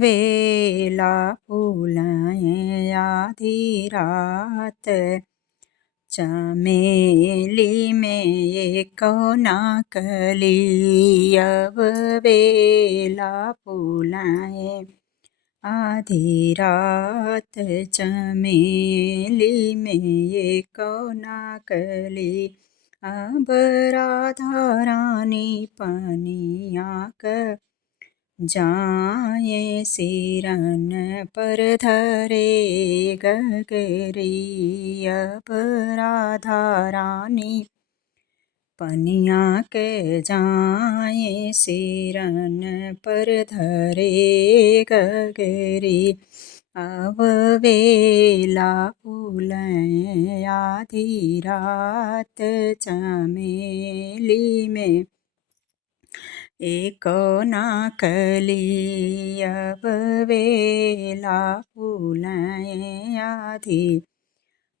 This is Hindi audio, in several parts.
वेला फुलाए आधी रात, चमेली में एक नाकली। अब वेला फुलाए आधी रात, चमेली में एक नाकली। अब राधा रानी पनिया क जाए सिरन पर धरे गगरी। अब राधा रानी पनिया के जाए सिरन पर धरे गगरी। अब वेला फुलाए आधी रात, चमेली में एक नाकली। अब वेला फुलाए आधी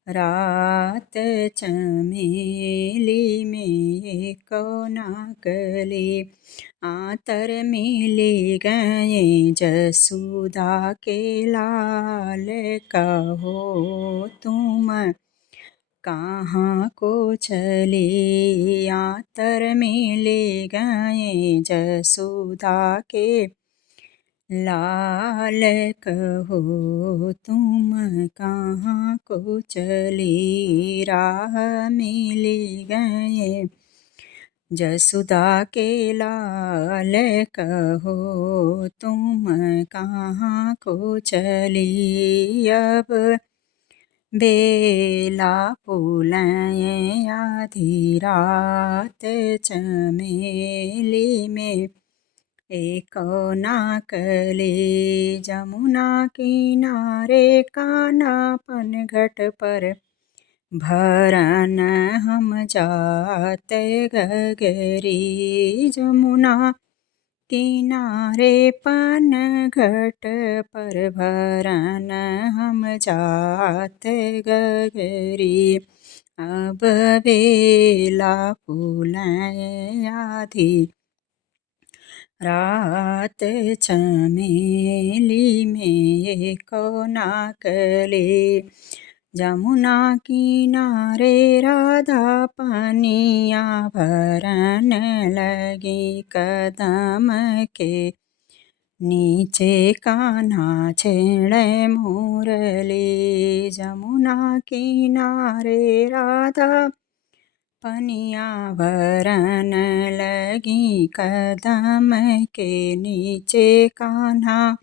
रात, चमेली में एक नाकली। आतर मिली गए जसुदा के लाल, कहो तुम कहाँ को चली। आतर मिली गए जसुदा के लाल, कहो तुम कहाँ को चली। राह मिली गए जसुदा के लाल, कहो तुम कहाँ को चली। अब बेला फुलाए आधी रात, चमेली में एक नाकली। जमुना किनारे कान्हा पनघट पर भरन हम जाते गगरी। जमुना किनारे पनघट पर भरन हम जाते गगरी। अब वेला फुलाए आधी रात, चमेली में एक नाकली। जमुना किनारे राधा पनिया भरन लगी, कदम के नीचे कान्हा छेड़े मुरली। जमुना किनारे राधा पनिया भरन लगी, कदम के नीचे कान्हा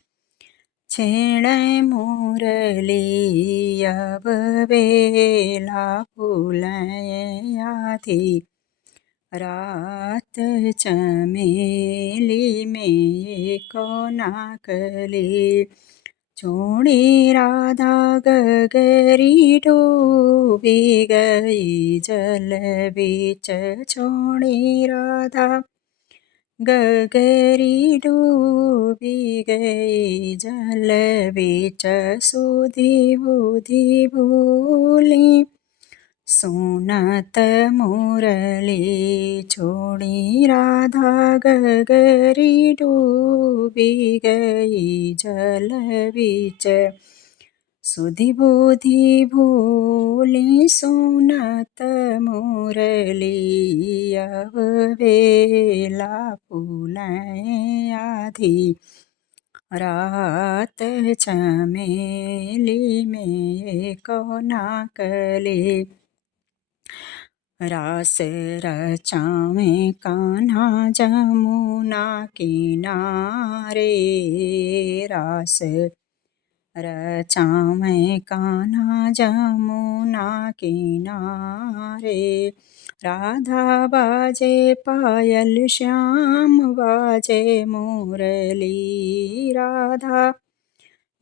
छेड़े मुरली। अब वेला फुलाए आधी रात, चमेली में एक नाकली। छोड़ी राधा गगरी डूबी गई जल बीच। छोड़ी राधा गगरी डूबी गई जल बीच। सुधि बुधि भूली सुनत मुरली। छोड़ी राधा गगरी डूबी गई जल बीच। सुधि बुधि भूली सुनत मुरली। अब वेला फुलाए आधी रात, चमेली में एक नाकली। रास रचावे कान्हा जमुना किनारे। रास रचावे कान्हा जमुना किनारे। राधा बाजे पायल श्याम बाजे मुरली। राधा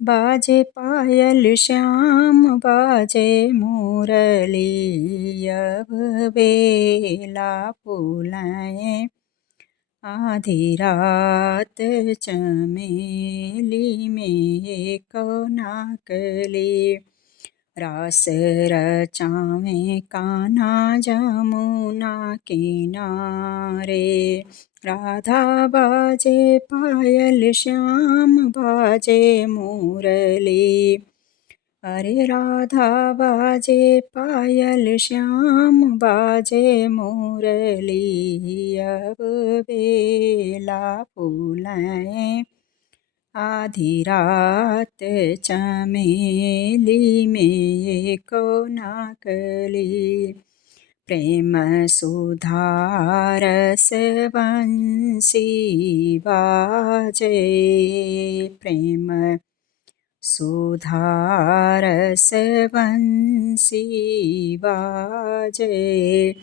बाजे पायल श्याम बाजे मुरली। अब बेला फुलाए आधी रात, चमेली में एक नाकली। रास रचावें कान्हा जमुना किनारे। राधा बाजे पायल श्याम बाजे मुरली। अरे राधा बाजे पायल श्याम बाजे मुरली। अब बेला फूलें आधी रात चमेली में को नाकली। प्रेम सुधारस बंसी बाजे। प्रेम सुधारस बंसी बाजे।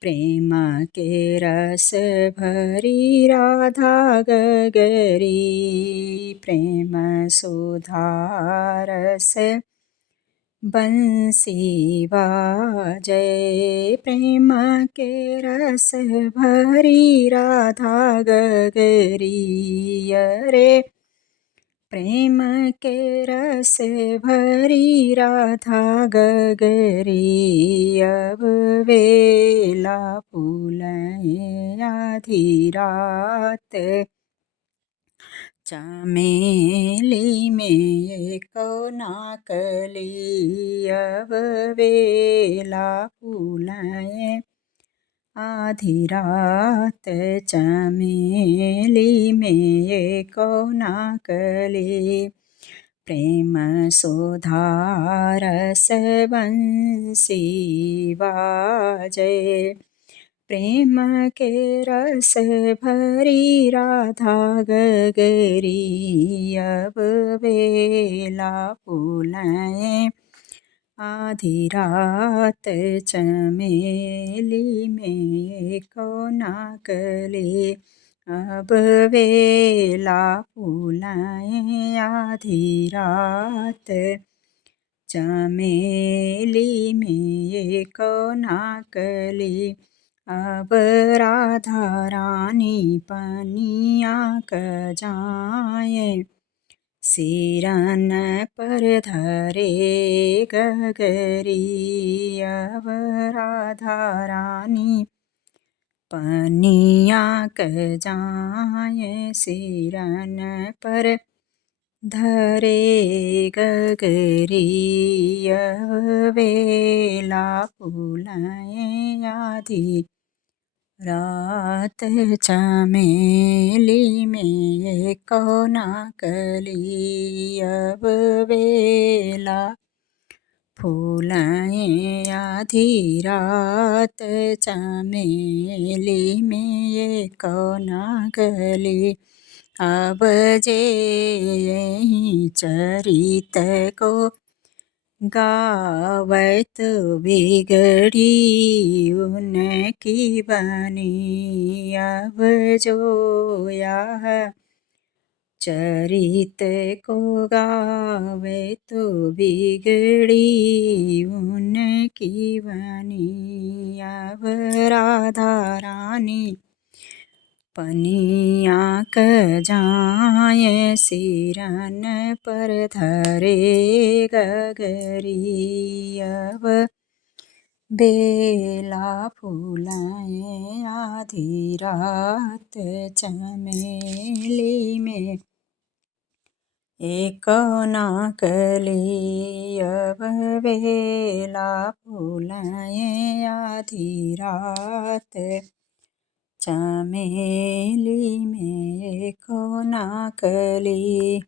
प्रेम के रस भरी राधा गगरी। प्रेम सुधारस बंसी बाजे। प्रेम के रस भरी राधा गगरी। अरे प्रेम के रस भरी राधा गगरी। अब बेला फूलें आधी रात चमेली में को नाकली। अब बेला फूलें आधी रात चमेली में को नाकली। प्रेम सुधारस बंसी बाजे। प्रेम के रस भरी राधा गगरी। अब बेला फूलें आधी रात चमेली में को नाकली। अब बेला फूलें आधी रात चमेली में को नाकली। अब राधा रानी पनिया क जाए। सिरन पर धरे गगरी। अब राधा रानी पनिया क जाए। सिरन पर धरे गगरी। अब बेला फूलें आधी रात चमेली में को नाकली। अब बेला फूलें आधी रात चमेली में को नाकली। अब जे यही चरित को गावत बिगड़ी उनकी बनी। अब जो यह चरित को गावे तो बिगड़ी उनकी बनी। अब राधा रानी पनिया क जाए। सिरन पर धरे गगरी। अब बेला फूलें आधी रात चमेली में को नाकली। अब बेला फूलें आधी रात चमेली में को नाकली।